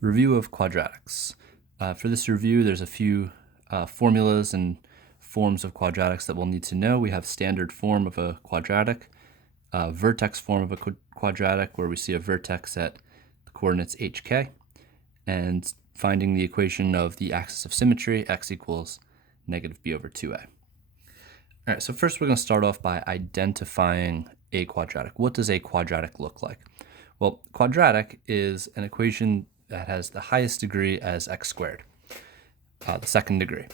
Review of quadratics. For this review, there's a few formulas and forms of quadratics that we'll need to know. We have standard form of a quadratic, vertex form of a quadratic, where we see a vertex at the coordinates hk, and finding the equation of the axis of symmetry, x equals negative b over 2a. All right, so first we're going to start off by identifying a quadratic. What does a quadratic look like? Well, quadratic is an equation that has the highest degree as x squared, the second degree.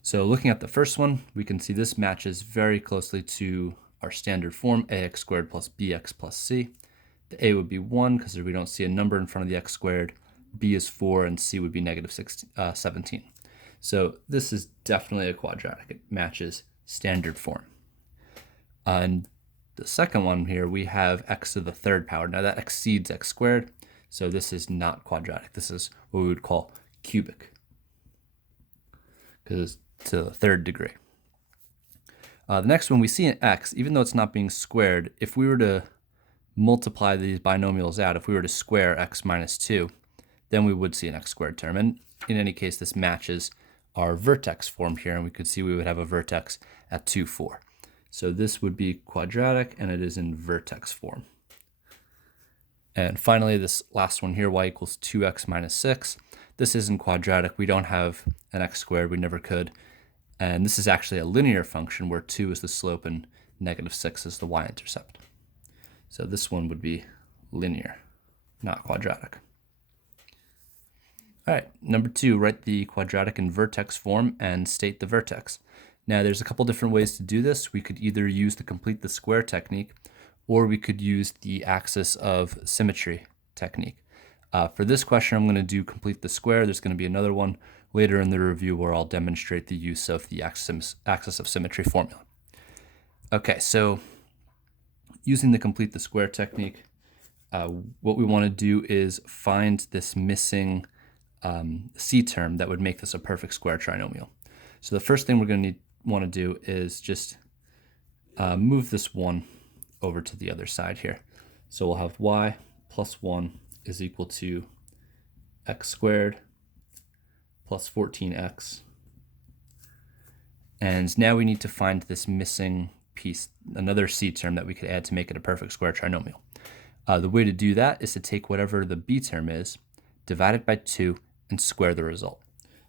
So looking at the first one, we can see this matches very closely to our standard form, ax squared plus bx plus c. The a would be 1 because we don't see a number in front of the x squared, b is 4, and c would be negative 17. So this is definitely a quadratic. It matches standard form. And the second one here, we have x to the third power. Now that exceeds x squared, so this is not quadratic. This is what we would call cubic, because it's to the third degree. The next one, we see an x, even though it's not being squared, if we were to multiply these binomials out, if we were to square x minus 2, then we would see an x squared term. And in any case, this matches our vertex form here, and we could see we would have a vertex at 2, 4. So this would be quadratic, and it is in vertex form. And finally, this last one here, y equals 2x minus 6. This isn't quadratic. We don't have an x squared. We never could. And this is actually a linear function where 2 is the slope and negative 6 is the y-intercept. So this one would be linear, not quadratic. All right, number 2, write the quadratic in vertex form and state the vertex. Now, there's a couple different ways to do this. We could either use the complete the square technique, or we could use the axis of symmetry technique. For this question, I'm going to do complete the square. There's going to be another one later in the review where I'll demonstrate the use of the axis of symmetry formula. Okay, so using the complete the square technique, what we want to do is find this missing c term that would make this a perfect square trinomial. So the first thing we're going to want to do is just move this 1 over to the other side here. So we'll have y plus 1 is equal to x squared plus 14x. And now we need to find this missing piece, another c term that we could add to make it a perfect square trinomial. The way to do that is to take whatever the b term is, divide it by 2, and square the result.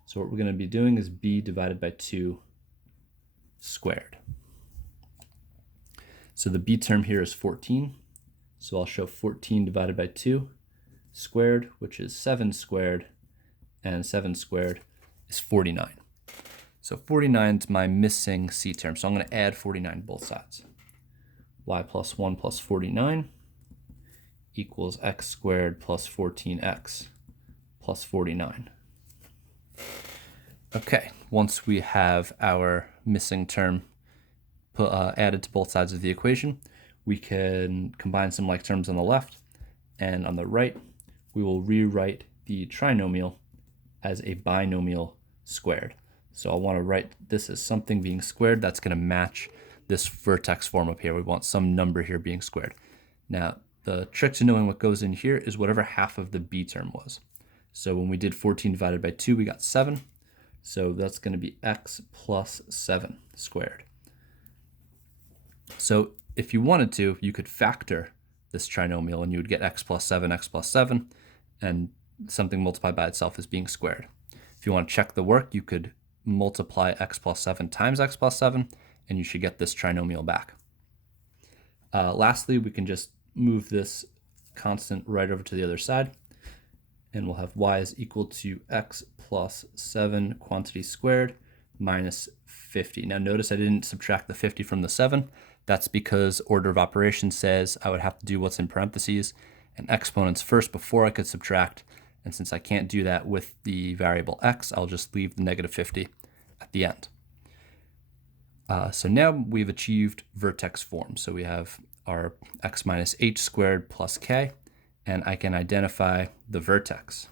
So what we're going to be doing is b divided by 2 squared. So the b term here is 14. So I'll show 14 divided by 2 squared, which is 7 squared, and 7 squared is 49. So 49 is my missing c term. So I'm going to add 49 to both sides. Y plus 1 plus 49 equals x squared plus 14x plus 49. Okay, once we have our missing term added to both sides of the equation, we can combine some like terms on the left, and on the right, we will rewrite the trinomial as a binomial squared. So I want to write this as something being squared that's going to match this vertex form up here. We want some number here being squared. Now, the trick to knowing what goes in here is whatever half of the b term was. So when we did 14 divided by 2, we got 7. So that's going to be x plus 7 squared. So if you wanted to, you could factor this trinomial and you would get x plus 7, and something multiplied by itself is being squared. If you want to check the work, you could multiply x plus 7 times x plus 7, and you should get this trinomial back. Lastly, we can just move this constant right over to the other side, and we'll have y is equal to x plus 7 quantity squared minus 50. Now notice I didn't subtract the 50 from the 7. That's because order of operations says I would have to do what's in parentheses and exponents first before I could subtract. And since I can't do that with the variable x, I'll just leave the negative 50 at the end. So now we've achieved vertex form. So we have our x minus h squared plus k, and I can identify the vertex.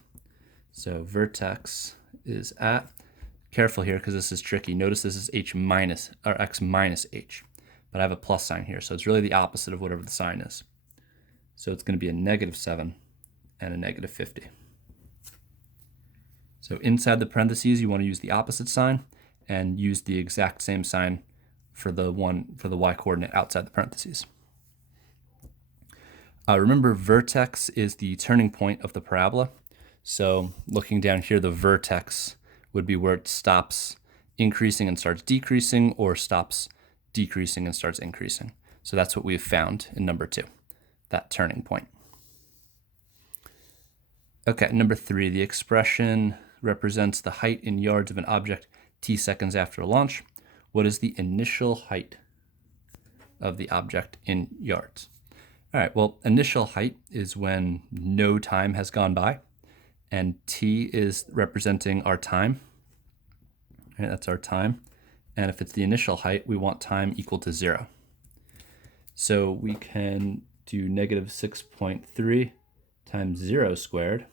So vertex is at, careful here because this is tricky. Notice this is h minus, or x minus h, but I have a plus sign here. So it's really the opposite of whatever the sign is. So it's going to be a negative 7 and a negative 50. So inside the parentheses, you want to use the opposite sign and use the exact same sign for the y coordinate outside the parentheses. Remember, vertex is the turning point of the parabola. So looking down here, the vertex would be where it stops increasing and starts decreasing, or stops decreasing and starts increasing. So that's what we've found in number 2, that turning point. Okay, number 3, the expression represents the height in yards of an object t seconds after launch. What is the initial height of the object in yards? All right, well, initial height is when no time has gone by, and t is representing our time. All right, that's our time. And if it's the initial height, we want time equal to 0. So we can do negative 6.3 times 0 squared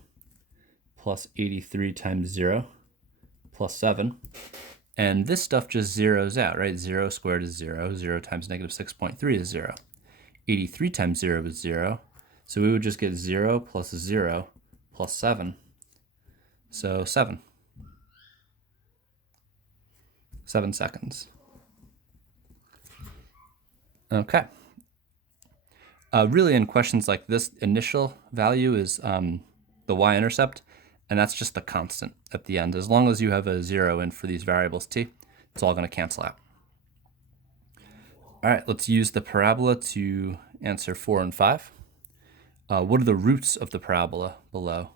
plus 83 times 0 plus 7. And this stuff just zeroes out, right? 0 squared is 0. 0 times negative 6.3 is 0. 83 times 0 is 0. So we would just get 0 plus 0 plus 7. So 7. 7 seconds. Okay. Really, in questions like this, initial value is the y-intercept, and that's just the constant at the end. As long as you have a 0 in for these variables t, it's all going to cancel out. All right, let's use the parabola to answer 4 and 5. What are the roots of the parabola below?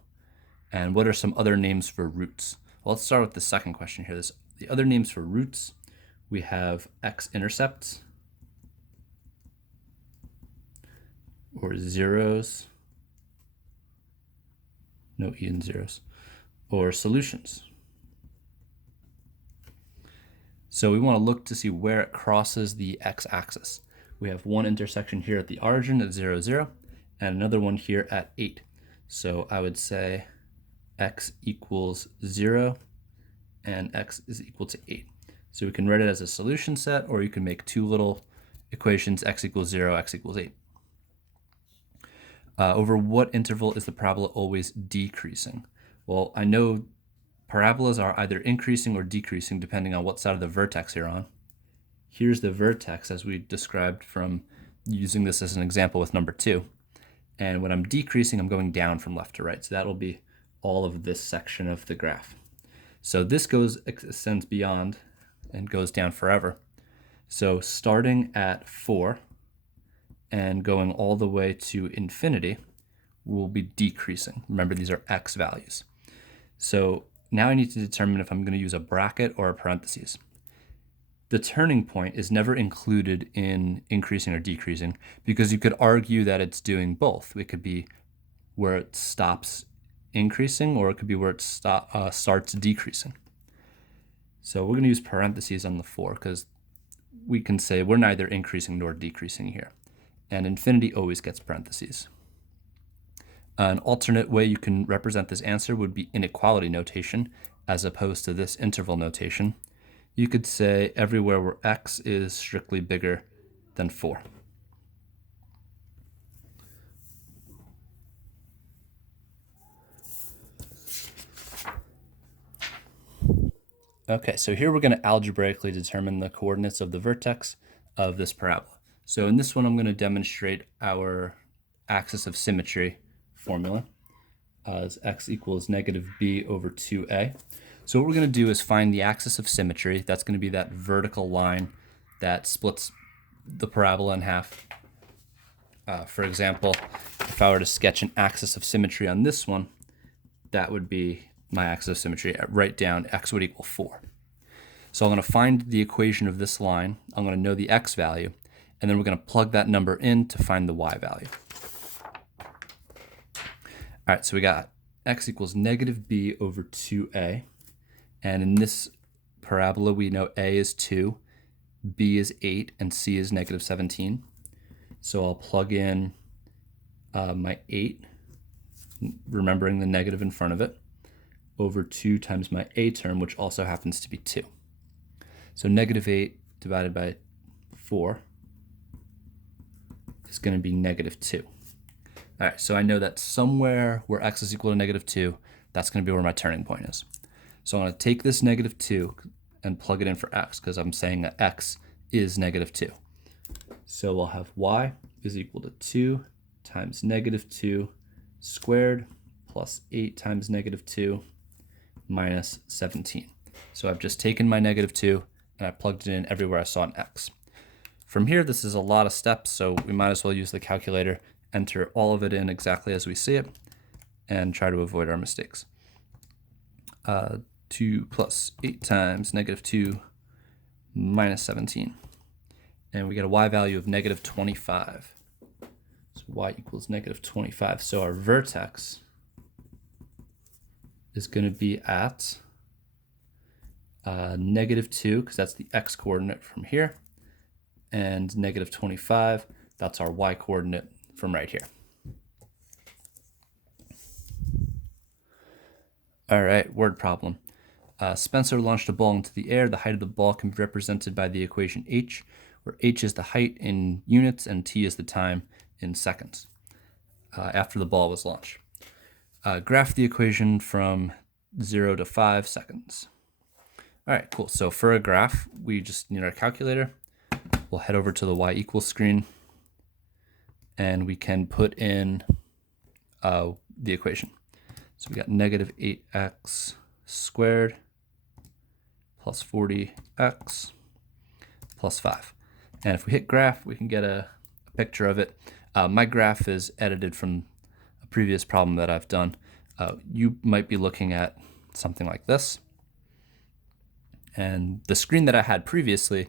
And what are some other names for roots? Well, let's start with the second question here. The other names for roots, we have x-intercepts, or zeros, no e in zeros, or solutions. So we want to look to see where it crosses the x-axis. We have one intersection here at the origin at 0, 0, and another one here at 8. So I would say x equals 0 and x is equal to 8. So we can write it as a solution set, or you can make two little equations, x equals 0, x equals 8. Over what interval is the parabola always decreasing? Well, I know parabolas are either increasing or decreasing depending on what side of the vertex you're on. Here's the vertex as we described from using this as an example with number 2. And when I'm decreasing, I'm going down from left to right. So that'll be all of this section of the graph. So this extends beyond and goes down forever. So starting at 4 and going all the way to infinity will be decreasing. Remember, these are x values. So now I need to determine if I'm going to use a bracket or a parentheses. The turning point is never included in increasing or decreasing because you could argue that it's doing both. It could be where it stops increasing, or it could be where it starts decreasing. So we're going to use parentheses on the 4 because we can say we're neither increasing nor decreasing here. And infinity always gets parentheses. An alternate way you can represent this answer would be inequality notation as opposed to this interval notation. You could say everywhere where x is strictly bigger than 4. Okay, so here we're going to algebraically determine the coordinates of the vertex of this parabola. So in this one, I'm going to demonstrate our axis of symmetry formula as x equals negative b over 2a. So what we're going to do is find the axis of symmetry. That's going to be that vertical line that splits the parabola in half. For example, if I were to sketch an axis of symmetry on this one, that would be my axis of symmetry. I write down x would equal 4. So I'm going to find the equation of this line. I'm going to know the x value, and then we're going to plug that number in to find the y value. All right, so we got x equals negative b over 2a. And in this parabola, we know a is 2, b is 8, and c is negative 17. So I'll plug in my 8, remembering the negative in front of it, over 2 times my a term, which also happens to be 2. So negative 8 divided by 4 is going to be negative 2. All right, so I know that somewhere where x is equal to negative 2, that's going to be where my turning point is. So I'm going to take this -2 and plug it in for x, because I'm saying that x is -2. So we'll have y is equal to 2 times -2 squared plus 8 times -2 minus 17. So I've just taken my -2 and I plugged it in everywhere I saw an x. From here, this is a lot of steps, so we might as well use the calculator, enter all of it in exactly as we see it, and try to avoid our mistakes. 2 plus 8 times -2 minus 17. And we get a y value of -25. So y equals -25. So our vertex is going to be at -2, because that's the x coordinate from here, and -25, that's our y coordinate from right here. All right, word problem. Spencer launched a ball into the air. The height of the ball can be represented by the equation h, where h is the height in units and t is the time in seconds after the ball was launched. Graph the equation from 0 to 5 seconds. All right, cool. So for a graph, we just need our calculator. We'll head over to the y equals screen, and we can put in the equation. So we got -8x squared plus 40x plus 5. And if we hit graph, we can get a picture of it. My graph is edited from a previous problem that I've done. You might be looking at something like this. And the screen that I had previously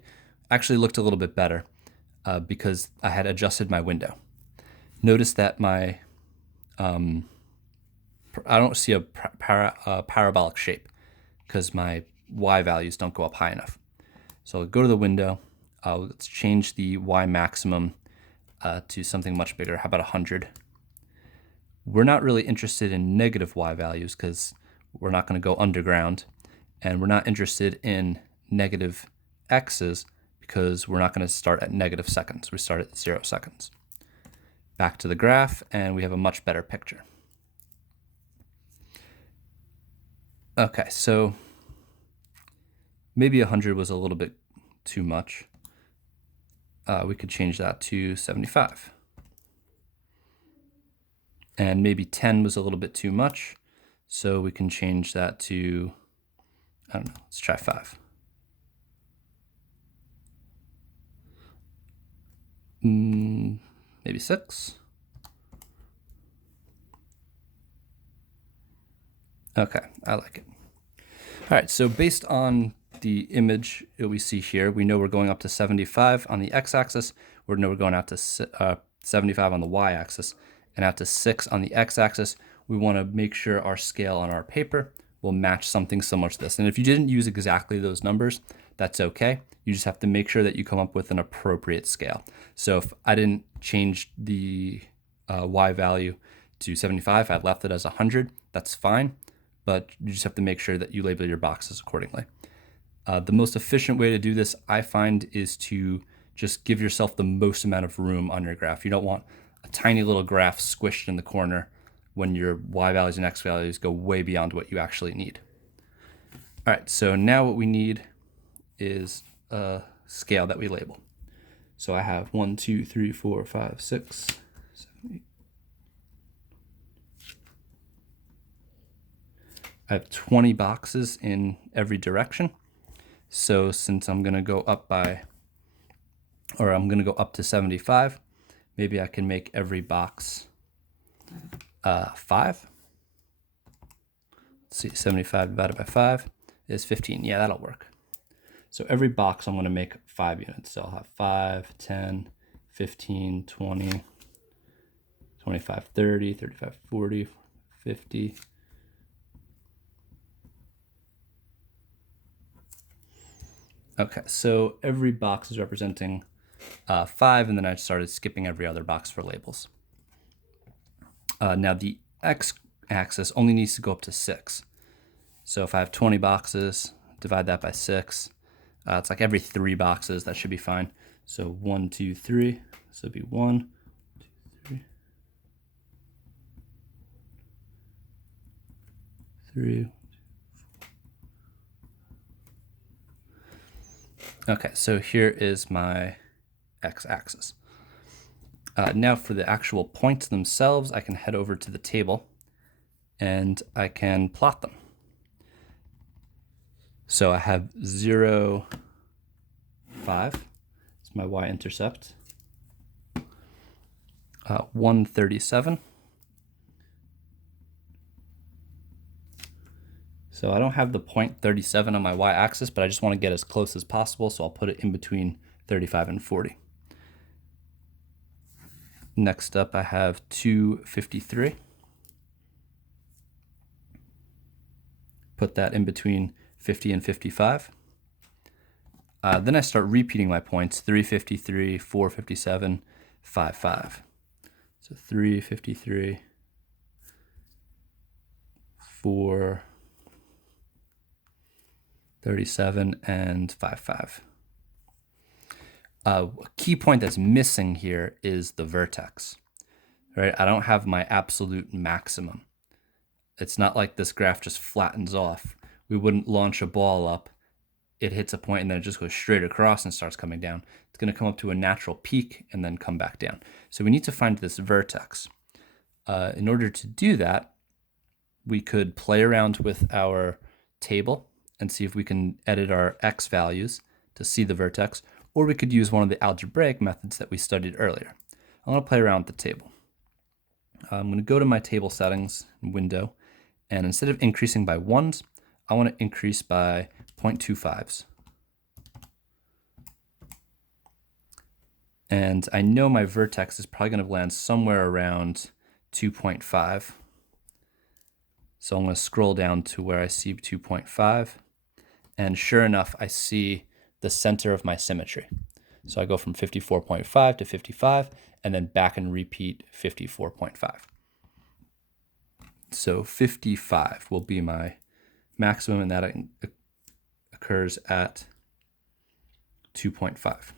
actually looked a little bit better because I had adjusted my window. Notice that my I don't see a parabolic shape because my y values don't go up high enough. So I'll go to the window. Let's change the y maximum to something much bigger. How about 100? We're not really interested in negative y values because we're not going to go underground. And we're not interested in negative x's because we're not going to start at negative seconds. We start at 0 seconds. Back to the graph, and we have a much better picture. Okay, so maybe 100 was a little bit too much. We could change that to 75. And maybe 10 was a little bit too much, so we can change that to, I don't know, let's try 5. Maybe 6. Okay, I like it. All right, so based on the image that we see here, we know we're going up to 75 on the x-axis. We know we're going out to 75 on the y-axis, and out to 6 on the x-axis. We want to make sure our scale on our paper will match something similar to this. And if you didn't use exactly those numbers, that's okay. You just have to make sure that you come up with an appropriate scale. So if I didn't change the y value to 75, I left it as 100, that's fine. But you just have to make sure that you label your boxes accordingly. The most efficient way to do this, I find, is to just give yourself the most amount of room on your graph. You don't want a tiny little graph squished in the corner when your y values and x values go way beyond what you actually need. All right, so now what we need is a scale that we label. So I have 1, 2, 3, 4, 5, 6, 7, 8. I have 20 boxes in every direction. So since I'm going to go up to 75, maybe I can make every box 5. Let's see, 75 divided by 5 is 15. Yeah, that'll work. So every box I'm going to make 5 units. So I'll have 5, 10, 15, 20, 25, 30, 35, 40, 50. Okay, so every box is representing 5, and then I started skipping every other box for labels. Now the x-axis only needs to go up to 6. So if I have 20 boxes, divide that by 6. It's like every 3 boxes, that should be fine. So 1, 2, 3, so it'd be 1, 2, 3, 3, Okay, so here is my x-axis. Now for the actual points themselves, I can head over to the table and I can plot them. So I have 0, 5, it's my y-intercept, 137. So I don't have the point 37 on my y-axis, but I just want to get as close as possible, so I'll put it in between 35 and 40. Next up, I have 253. Put that in between 50 and 55. Then I start repeating my points, 353, 457, 55. So 353, 437, and 55. A key point that's missing here is the vertex, right? I don't have my absolute maximum. It's not like this graph just flattens off. We wouldn't launch a ball up, it hits a point and then it just goes straight across and starts coming down. It's going to come up to a natural peak and then come back down. So we need to find this vertex. In order to do that, we could play around with our table and see if we can edit our x values to see the vertex, or we could use one of the algebraic methods that we studied earlier. I'm going to play around with the table. I'm going to go to my table settings window, and instead of increasing by 1s, I want to increase by 0.25s. And I know my vertex is probably going to land somewhere around 2.5. So I'm going to scroll down to where I see 2.5. And sure enough, I see the center of my symmetry. So I go from 54.5 to 55, and then back and repeat 54.5. So 55 will be my maximum, and that occurs at 2.5.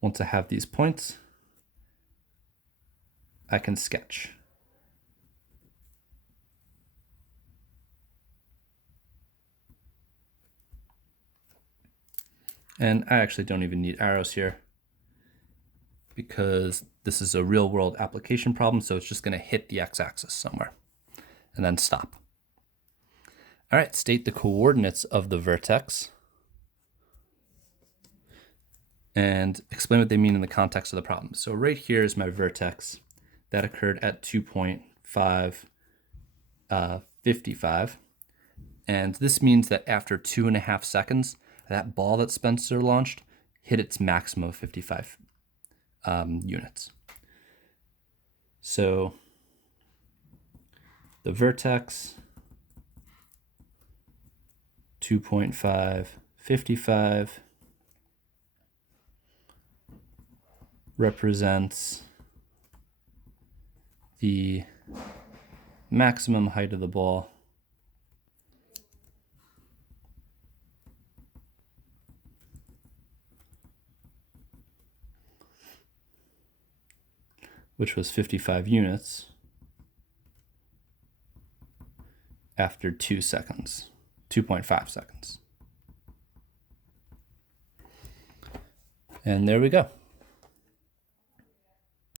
Once I have these points, I can sketch. And I actually don't even need arrows here because this is a real world application problem, so it's just going to hit the x-axis somewhere and then stop. All right, state the coordinates of the vertex and explain what they mean in the context of the problem. So right here is my vertex that occurred at 2.555. And this means that after 2.5 seconds, that ball that Spencer launched hit its maximum of 55 units. So the vertex, 2.555, represents the maximum height of the ball which was 55 units after 2 seconds, 2.5 seconds. And there we go.